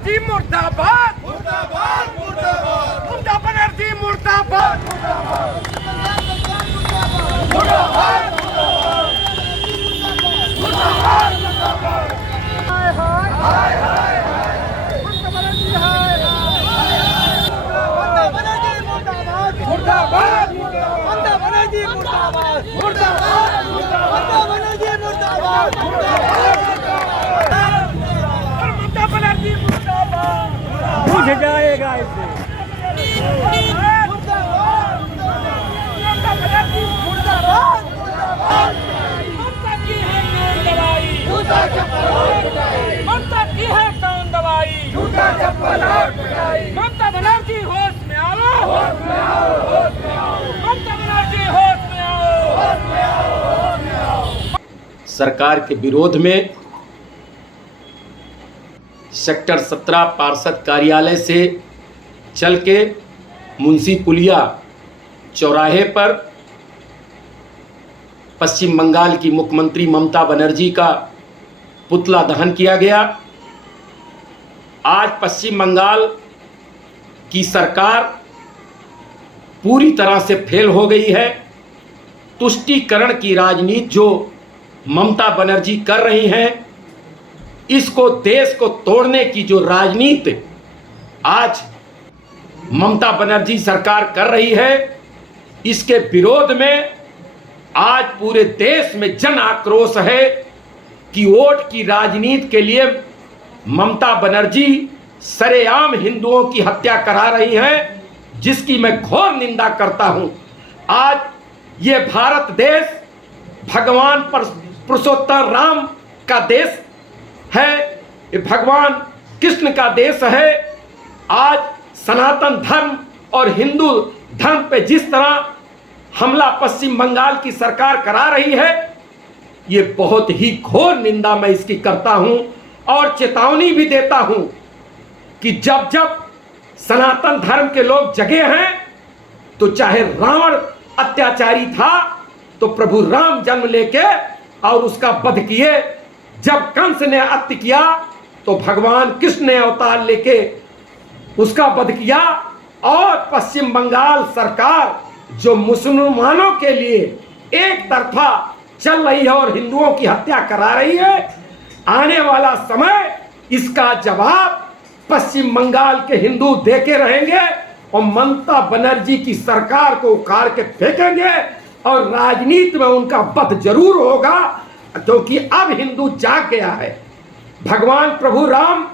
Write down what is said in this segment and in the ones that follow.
बनर्जी मुर्दाबाद, मुर्दाबाद मुर्दाबाद ममता बनर्जी मुर्दाबाद, मुर्दाबाद हाय हाय हाय हाय ममता बनर्जी हाय ममता बनर्जी मुर्दाबाद, मुर्दाबाद ममता बनर्जी मुर्दाबाद, मुर्दाबाद ममता बनर्जी मुर्दाबाद, और ममता बनर्जी मुर्दाबाद पूछ जाएगा इसे। ममता बनर्जी मुर्दाबाद, ममता की है कौन दवाई, जूता चप्पल और पिटाई, ममता की है कौन दवाई, जूता चप्पल और पिटाई, ममता बनर्जी होश में आओ, होश में आओ, होश में आओ, ममता बनर्जी होश में आओ, होश में आओ, होश में आओ। सरकार के विरोध में सेक्टर 17 पार्षद कार्यालय से चल के मुंशी पुलिया चौराहे पर पश्चिम बंगाल की मुख्यमंत्री ममता बनर्जी का पुतला दहन किया गया। आज पश्चिम बंगाल की सरकार पूरी तरह से फेल हो गई है। तुष्टीकरण की राजनीति जो ममता बनर्जी कर रही हैं, इसको देश को तोड़ने की जो राजनीति आज ममता बनर्जी सरकार कर रही है, इसके विरोध में आज पूरे देश में जन आक्रोश है कि वोट की राजनीति के लिए ममता बनर्जी सरेआम हिंदुओं की हत्या करा रही हैं, जिसकी मैं घोर निंदा करता हूं। आज ये भारत देश भगवान पुरुषोत्तम राम का देश है, ये भगवान कृष्ण का देश है। आज सनातन धर्म और हिंदू धर्म पे जिस तरह हमला पश्चिम बंगाल की सरकार करा रही है, ये बहुत ही घोर निंदा मैं इसकी करता हूं और चेतावनी भी देता हूं कि जब जब सनातन धर्म के लोग जगे हैं, तो चाहे रावण अत्याचारी था तो प्रभु राम जन्म लेके और उसका वध किए, जब कंस ने अत्य किया तो भगवान कृष्ण ने अवतार लेके उसका वध किया। और पश्चिम बंगाल सरकार जो मुसलमानों के लिए एक तरफा चल रही है और हिंदुओं की हत्या करा रही है, आने वाला समय इसका जवाब पश्चिम बंगाल के हिंदू देके रहेंगे और ममता बनर्जी की सरकार को उखाड़ के फेंकेंगे और राजनीति में उनका वध जरूर होगा, क्योंकि अब हिंदू जाग गया है। भगवान प्रभु राम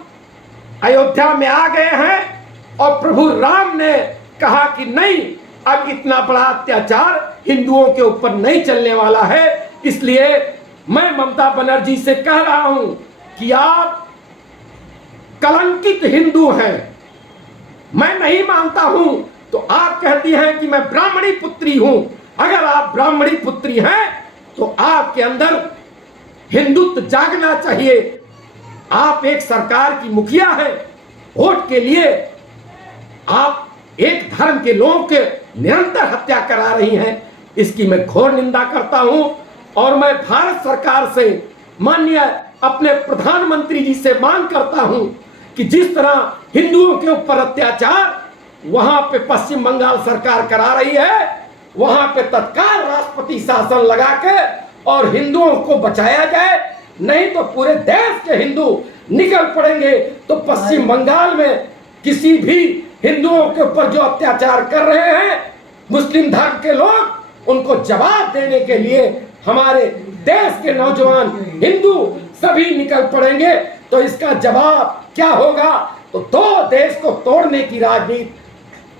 अयोध्या में आ गए हैं और प्रभु राम ने कहा कि नहीं, अब इतना बड़ा अत्याचार हिंदुओं के ऊपर नहीं चलने वाला है। इसलिए मैं ममता बनर्जी से कह रहा हूं कि आप कलंकित हिंदू हैं। मैं नहीं मानता हूं तो आप कहती हैं कि मैं ब्राह्मणी पुत्री हूं। अगर आप ब्राह्मणी पुत्री हैं तो आपके अंदर हिंदुत्व जागना चाहिए। आप एक सरकार की मुखिया हैं, वोट के लिए आप एक धर्म के लोगों के निरंतर हत्या करा रही हैं, इसकी मैं घोर निंदा करता हूं। और मैं भारत सरकार से, माननीय अपने प्रधानमंत्री जी से मांग करता हूं कि जिस तरह हिंदुओं के ऊपर अत्याचार वहां पे पश्चिम बंगाल सरकार करा रही है, वहां पे तत्काल राष्ट्रपति शासन लगा के और हिंदुओं को बचाया जाए, नहीं तो पूरे देश के हिंदू निकल पड़ेंगे। तो पश्चिम बंगाल में किसी भी हिंदुओं के ऊपर जो अत्याचार कर रहे हैं मुस्लिम धर्म के लोग, उनको जवाब देने के लिए हमारे देश के नौजवान हिंदू सभी निकल पड़ेंगे। तो इसका जवाब क्या होगा? तो दो देश को तोड़ने की राजनीति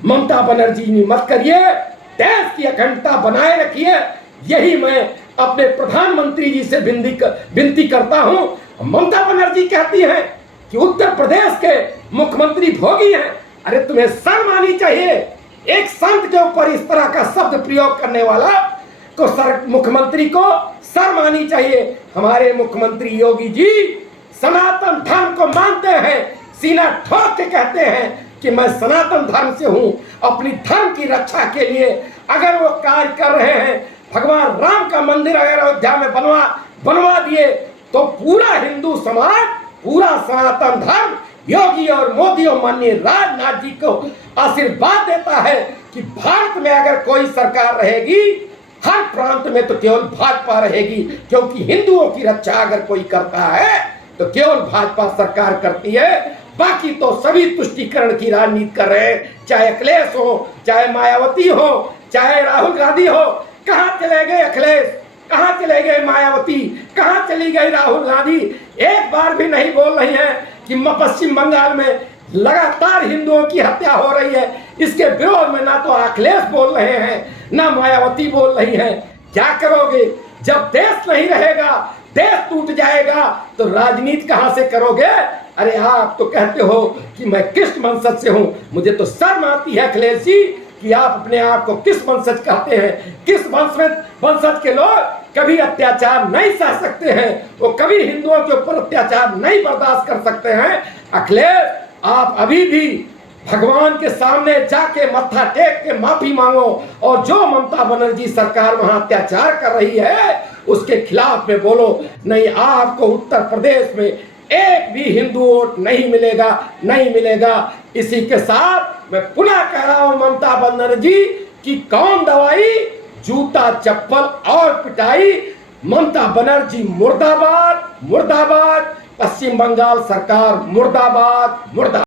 ममता बनर्जी ने मत करिए, देश की अखंडता बनाए रखिए। यही मैं अपने प्रधानमंत्री जी से विनती करता हूं। ममता बनर्जी कहती है कि उत्तर प्रदेश के मुख्यमंत्री भोगी हैं। अरे तुम्हें शर्म आनी चाहिए, एक संत के ऊपर इस तरह का शब्द प्रयोग करने वाला को मुख्यमंत्री को शर्म आनी चाहिए। हमारे मुख्यमंत्री योगी जी सनातन धर्म को मानते हैं, सीना ठोक के कहते हैं कि मैं सनातन धर्म से हूं। अपनी धर्म की रक्षा के लिए अगर वो कार्य कर रहे हैं, भगवान राम का मंदिर अगर अयोध्या में बनवा दिए, तो पूरा हिंदू समाज, पूरा सनातन धर्म योगी और मोदी और माननीय राजनाथ जी को आशीर्वाद देता है कि भारत में अगर कोई सरकार रहेगी, हर प्रांत में तो केवल भाजपा रहेगी, क्योंकि हिंदुओं की रक्षा अगर कोई करता है तो केवल भाजपा सरकार करती है। बाकी तो सभी तुष्टीकरण की राजनीति कर रहे हैं, चाहे अखिलेश हो, चाहे मायावती हो, चाहे राहुल गांधी हो। कहां चले गए अखिलेश, कहां चले गए मायावती, कहां चली गई राहुल गांधी? एक बार भी नहीं बोल रही है कि पश्चिम बंगाल में लगातार हिंदुओं की हत्या हो रही है, इसके विरोध में ना तो अखिलेश बोल रहे हैं, ना मायावती बोल रही है। क्या करोगे जब देश नहीं रहेगा, देश टूट जाएगा, तो राजनीति कहां से करोगे? अरे आप तो कहते हो कि मैं किस वंशज से हूं, मुझे तो शर्म आती है अखिलेश जी कि आप अपने आप को किस वंशज कहते हैं। किस वंशज के लोग कभी अत्याचार नहीं सह सकते हैं, वो कभी हिंदुओं के ऊपर अत्याचार नहीं बर्दाश्त कर सकते हैं। अखिलेश, आप अभी भी भगवान के सामने जाके मत्था टेक के माफी मांगो, और जो ममता बनर्जी सरकार वहां अत्याचार कर रही है उसके खिलाफ में बोलो। नहीं, आपको उत्तर प्रदेश में एक भी हिंदू वोट नहीं मिलेगा, नहीं मिलेगा। इसी के साथ मैं पुनः कह रहा हूं ममता बनर्जी की कौन दवाई, जूता चप्पल और पिटाई। ममता बनर्जी मुर्दाबाद, मुर्दाबाद। पश्चिम बंगाल सरकार मुर्दाबाद, मुर्दाबाद।